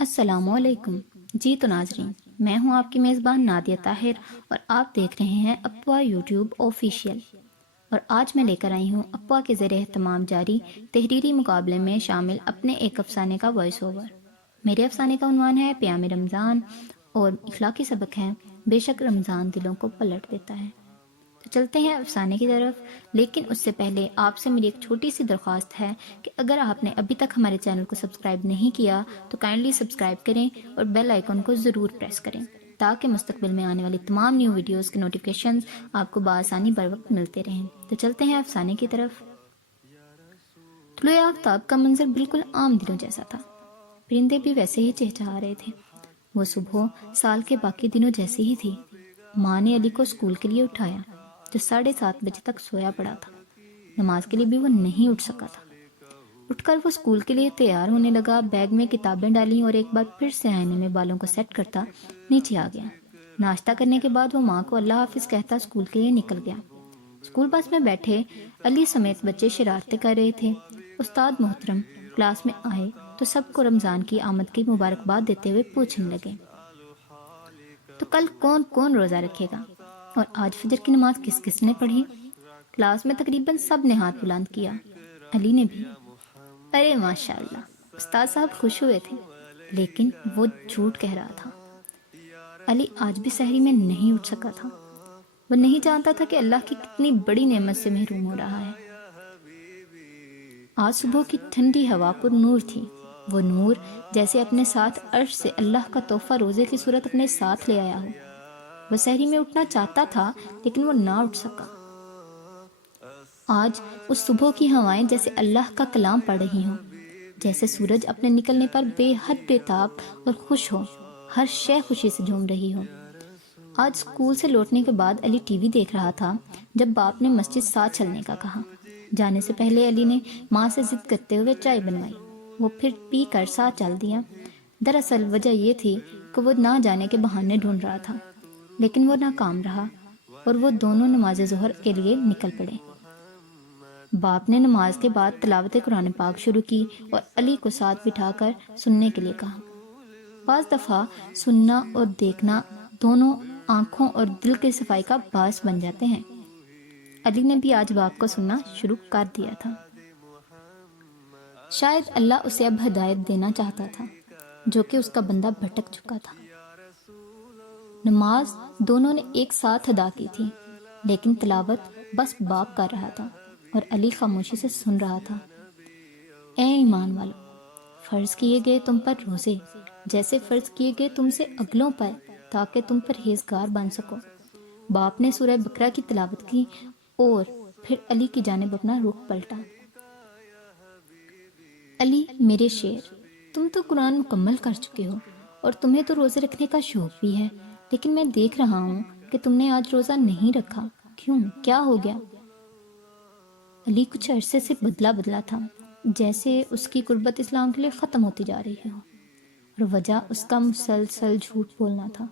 السلام علیکم۔ جی تو ناظرین، میں ہوں آپ کی میزبان نادیہ طاہر اور آپ دیکھ رہے ہیں اپوا یوٹیوب آفیشیل۔ اور آج میں لے کر آئی ہوں اپوا کے زیر اہتمام جاری تحریری مقابلے میں شامل اپنے ایک افسانے کا وائس اوور۔ میرے افسانے کا عنوان ہے پیام رمضان اور اخلاقی سبق ہے بے شک رمضان دلوں کو پلٹ دیتا ہے۔ تو چلتے ہیں افسانے کی طرف، لیکن اس سے پہلے آپ سے میری ایک چھوٹی سی درخواست ہے کہ اگر آپ نے ابھی تک ہمارے چینل کو سبسکرائب نہیں کیا تو کائنڈلی سبسکرائب کریں اور بیل آئیکن کو ضرور پریس کریں تاکہ مستقبل میں آنے والی تمام نیو ویڈیوز کے نوٹیفیکیشنز آپ کو بآسانی بر وقت ملتے رہیں۔ تو چلتے ہیں افسانے کی طرف۔ طلوع آفتاب کا منظر بالکل عام دنوں جیسا تھا، پرندے بھی ویسے ہی چہچہا رہے تھے۔ وہ صبح سال کے باقی دنوں جیسے ہی تھی۔ ماں نے علی کو اسکول کے لیے اٹھایا جو 7:30 بجے تک سویا پڑا تھا۔ نماز کے لیے بھی وہ نہیں اٹھ سکا تھا۔ اٹھ کر وہ اسکول کے لیے تیار ہونے لگا، بیگ میں کتابیں ڈالیں اور ایک بار پھر سے آئینے میں بالوں کو سیٹ کرتا نیچے آ گیا۔ ناشتہ کرنے کے بعد وہ ماں کو اللہ حافظ کہتا اسکول کے لیے نکل گیا۔ اسکول بس میں بیٹھے علی سمیت بچے شرارتیں کر رہے تھے۔ استاد محترم کلاس میں آئے تو سب کو رمضان کی آمد کی مبارکباد دیتے ہوئے پوچھنے لگے، تو کل کون کون روزہ رکھے گا اور آج فجر کی نماز کس کس نے پڑھی؟ کلاس میں تقریباً سب نے ہاتھ بلند کیا، علی نے بھی۔ ارے ماشاءاللہ، استاد صاحب خوش ہوئے تھے، لیکن وہ جھوٹ کہہ رہا تھا۔ علی آج بھی سحری میں نہیں اٹھ سکا تھا۔ وہ نہیں جانتا تھا کہ اللہ کی کتنی بڑی نعمت سے محروم ہو رہا ہے۔ آج صبح کی ٹھنڈی ہوا پر نور تھی، وہ نور جیسے اپنے ساتھ عرش سے اللہ کا تحفہ روزے کی صورت اپنے ساتھ لے آیا ہو۔ وہ سحری میں اٹھنا چاہتا تھا لیکن وہ نہ اٹھ سکا۔ آج اس صبح کی ہوائیں جیسے اللہ کا کلام پڑھ رہی ہوں، جیسے سورج اپنے نکلنے پر بے حد بےتاب اور خوش ہو، ہر شے خوشی سے جھوم رہی ہو۔ آج اسکول سے لوٹنے کے بعد علی ٹی وی دیکھ رہا تھا جب باپ نے مسجد ساتھ چلنے کا کہا۔ جانے سے پہلے علی نے ماں سے ضد کرتے ہوئے چائے بنوائی، وہ پھر پی کر ساتھ چل دیا۔ دراصل وجہ یہ تھی کہ وہ نہ جانے کے بہانے ڈھونڈ رہا تھا، لیکن وہ ناکام رہا اور وہ دونوں نماز ظہر کے لیے نکل پڑے۔ باپ نے نماز کے بعد تلاوت قرآن پاک شروع کی اور علی کو ساتھ بٹھا کر سننے کے لیے کہا۔ بعض دفعہ سننا اور دیکھنا دونوں آنکھوں اور دل کی صفائی کا باعث بن جاتے ہیں۔ علی نے بھی آج باپ کو سننا شروع کر دیا تھا۔ شاید اللہ اسے اب ہدایت دینا چاہتا تھا، جو کہ اس کا بندہ بھٹک چکا تھا۔ نماز دونوں نے ایک ساتھ ادا کی تھی، لیکن تلاوت بس باپ کر رہا تھا اور علی خاموشی سے سن رہا تھا۔ اے ایمان والو، فرض کیے گئے تم پر روزے جیسے فرض کیے گئے تم سے اگلوں پر، تاکہ تم پرہیزگار بن سکو۔ باپ نے سورہ بقرہ کی تلاوت کی اور پھر علی کی جانب اپنا رخ پلٹا۔ علی میرے شیر، تم تو قرآن مکمل کر چکے ہو اور تمہیں تو روزے رکھنے کا شوق بھی ہے، لیکن میں دیکھ رہا ہوں کہ تم نے آج روزہ نہیں رکھا، کیوں؟ کیا ہو گیا؟ علی کچھ عرصے سے بدلا بدلا تھا، جیسے اس کی قربت اسلام کے لیے ختم ہوتی جا رہی ہو، اور وجہ اس کا مسلسل جھوٹ بولنا تھا۔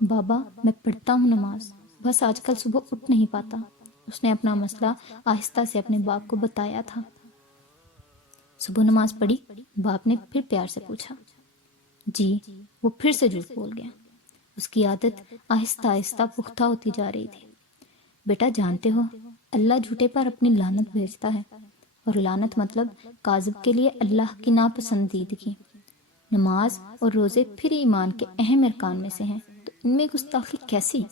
بابا، میں پڑھتا ہوں نماز، بس آج کل صبح اٹھ نہیں پاتا۔ اس نے اپنا مسئلہ آہستہ سے اپنے باپ کو بتایا تھا۔ صبح نماز پڑھی؟ باپ نے پھر پیار سے پوچھا۔ جی، وہ پھر سے جھوٹ بول گیا۔ اس کی عادت آہستہ آہستہ پختہ ہوتی جا رہی تھی۔ بیٹا، جانتے ہو اللہ جھوٹے پر اپنی لعنت بھیجتا ہے، اور لعنت مطلب کاذب کے لیے اللہ کی ناپسندیدگی۔ نماز اور روزے پھر ایمان کے اہم ارکان میں سے ہیں، تو ان میں گستاخی کیسی؟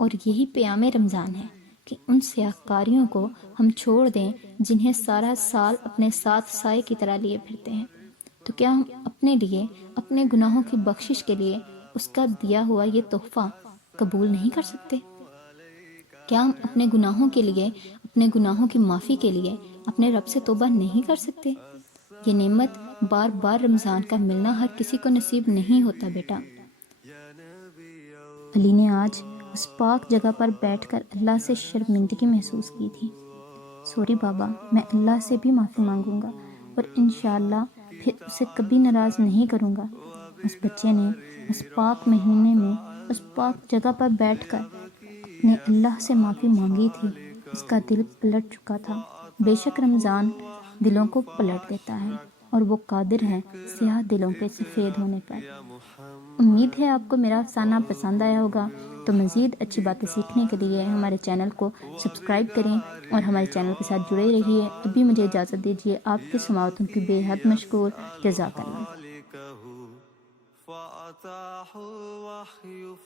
اور یہی پیام رمضان ہے کہ ان سیاہ کاریوں کو ہم چھوڑ دیں جنہیں سارا سال اپنے ساتھ سائے کی طرح لیے پھرتے ہیں۔ تو کیا ہم اپنے لیے، اپنے گناہوں کی بخشش کے لیے اس کا دیا ہوا یہ تحفہ قبول نہیں کر سکتے؟ کیا ہم اپنے گناہوں کے لیے، اپنے گناہوں کی معافی کے لیے اپنے رب سے توبہ نہیں کر سکتے؟ یہ نعمت بار بار رمضان کا ملنا ہر کسی کو نصیب نہیں ہوتا بیٹا۔ علی نے آج اس پاک جگہ پر بیٹھ کر اللہ سے شرمندگی محسوس کی تھی۔ سوری بابا، میں اللہ سے بھی معافی مانگوں گا اور انشاءاللہ پھر اسے کبھی ناراض نہیں کروں گا۔ اس بچے نے اس پاک مہینے میں اس پاک جگہ پر بیٹھ کر اپنے اللہ سے معافی مانگی تھی۔ اس کا دل پلٹ چکا تھا۔ بے شک رمضان دلوں کو پلٹ دیتا ہے۔ اور وہ قادر ہیں سیاہ دلوں کے سفید ہونے پر۔ امید ہے آپ کو میرا افسانہ پسند آیا ہوگا، تو مزید اچھی باتیں سیکھنے کے لیے ہمارے چینل کو سبسکرائب کریں اور ہمارے چینل کے ساتھ جڑے رہیے۔ ابھی مجھے اجازت دیجیے، آپ کی سماعتوں کی بے حد مشکور۔ جزاک اللہ۔